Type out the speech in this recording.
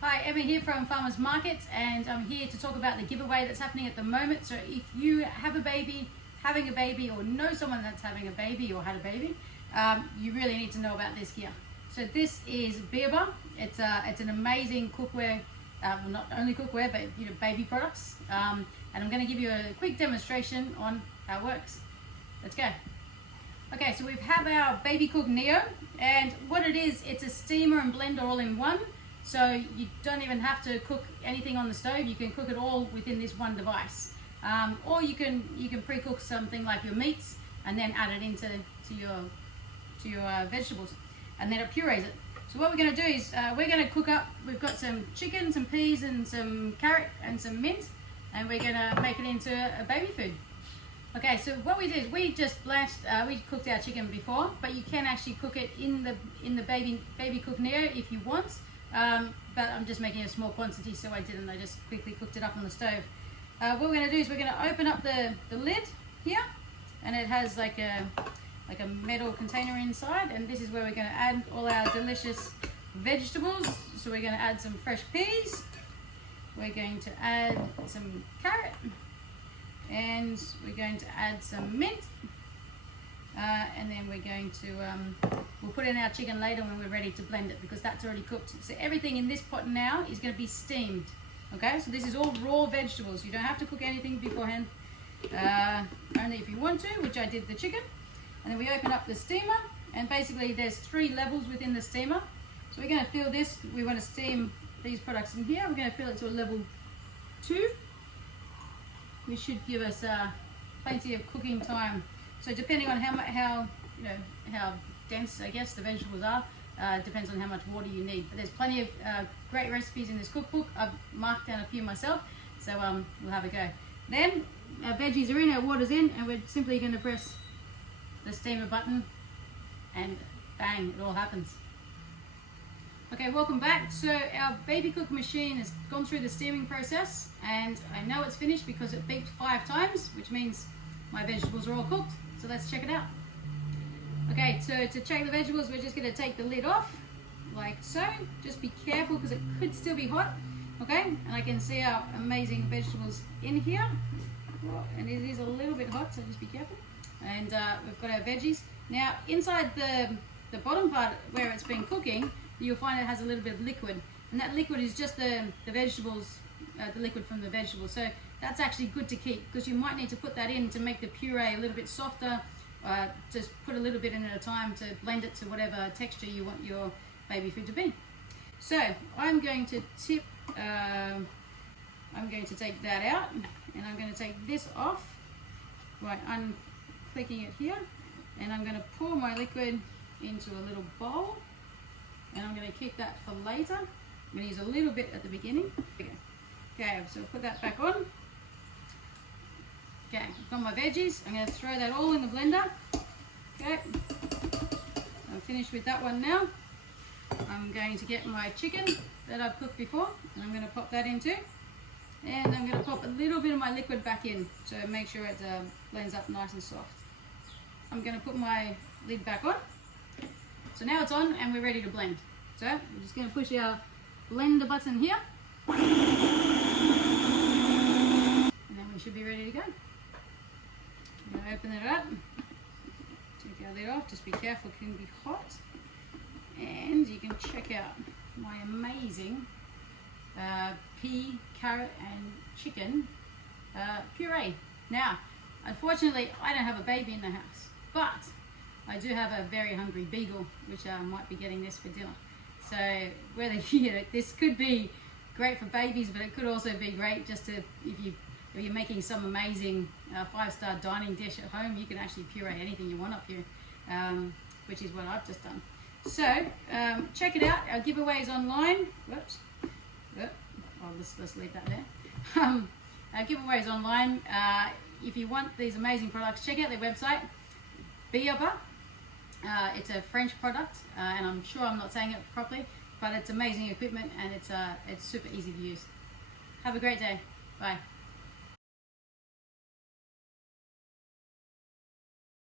Hi, Emma here from Farmers Markets, and I'm here to talk about the giveaway that's happening at the moment. So if you have a baby, having a baby, or know someone that's having a baby or had a baby, you really need to know about this gear. So this is Beaba. It's an amazing cookware, not only cookware, but baby products. And I'm going to give you a quick demonstration on how it works. Let's go. Okay, so we have our Babycook Neo, and what it is, it's a steamer and blender all in one. So you don't even have to cook anything on the stove. You can cook it all within this one device. Or you can pre-cook something like your meats and then add it into your vegetables, and then it purees it. So what we're going to do is we're going to cook up. We've got some chicken, some peas, and some carrot and some mint, and we're going to make it into a baby food. Okay, so what we did is we just blanched. We cooked our chicken before, but you can actually cook it in the Babycook Neo if you want. But I'm just making a small quantity, so I didn't. I just quickly cooked it up on the stove. What we're going to do is we're going to open up the lid here, and it has like a metal container inside, and this is where we're going to add all our delicious vegetables. So we're going to add some fresh peas, we're going to add some carrot, and we're going to add some mint, and then we're going to we'll put in our chicken later when we're ready to blend it, because that's already cooked. So everything in this pot now is going to be steamed. Okay, so this is all raw vegetables. You don't have to cook anything beforehand, only if you want to, which I did the chicken. And then we open up the steamer, and basically there's 3 levels within the steamer. So we're going to fill this. We want to steam these products in here. We're going to fill it to a level 2, which should give us plenty of cooking time. So depending on how dense, I guess, the vegetables are, depends on how much water you need. But there's plenty of great recipes in this cookbook. I've marked down a few myself, so we'll have a go. Then our veggies are in, our water's in, and we're simply going to press the steamer button, and bang, it all happens. Okay, welcome back. So our Babycook machine has gone through the steaming process, and I know it's finished because it beeped 5 times, which means my vegetables are all cooked. So let's check it out. Okay, so to check the vegetables, we're just going to take the lid off, like so. Just be careful because it could still be hot. Okay, and I can see our amazing vegetables in here. Oh, and it is a little bit hot, so just be careful. And we've got our veggies. Now, inside the bottom part where it's been cooking, you'll find it has a little bit of liquid. And that liquid is just the vegetables, the liquid from the vegetables. So that's actually good to keep, because you might need to put that in to make the puree a little bit softer. Just put a little bit in at a time to blend it to whatever texture you want your baby food to be. So I'm going to I'm going to take that out, and I'm going to take this off by unclicking it here, and I'm going to pour my liquid into a little bowl, and I'm going to keep that for later. I'm going to use a little bit at the beginning. Okay, so put that back on. Okay, I've got my veggies. I'm going to throw that all in the blender. Okay, I'm finished with that one now. I'm going to get my chicken that I've cooked before, and I'm going to pop that into. And I'm going to pop a little bit of my liquid back in, so make sure it blends up nice and soft. I'm going to put my lid back on. So now it's on, and we're ready to blend. So I'm just going to push our blender button here. And then we should be ready to go. I'm going to open it up, take our lid off, just be careful, it can be hot. And you can check out my amazing pea, carrot and chicken puree. Now, unfortunately, I don't have a baby in the house, but I do have a very hungry beagle, which might be getting this for dinner. So whether this could be great for babies, but it could also be great just to, if you're making some amazing 5-star dining dish at home, you can actually puree anything you want up here, which is what I've just done. So check it out. Our giveaway is online. Whoops. Oh, let's leave that there. Our giveaway is online. If you want these amazing products, check out their website, Beaba. It's a French product, and I'm sure I'm not saying it properly, but it's amazing equipment, and it's super easy to use. Have a great day. Bye.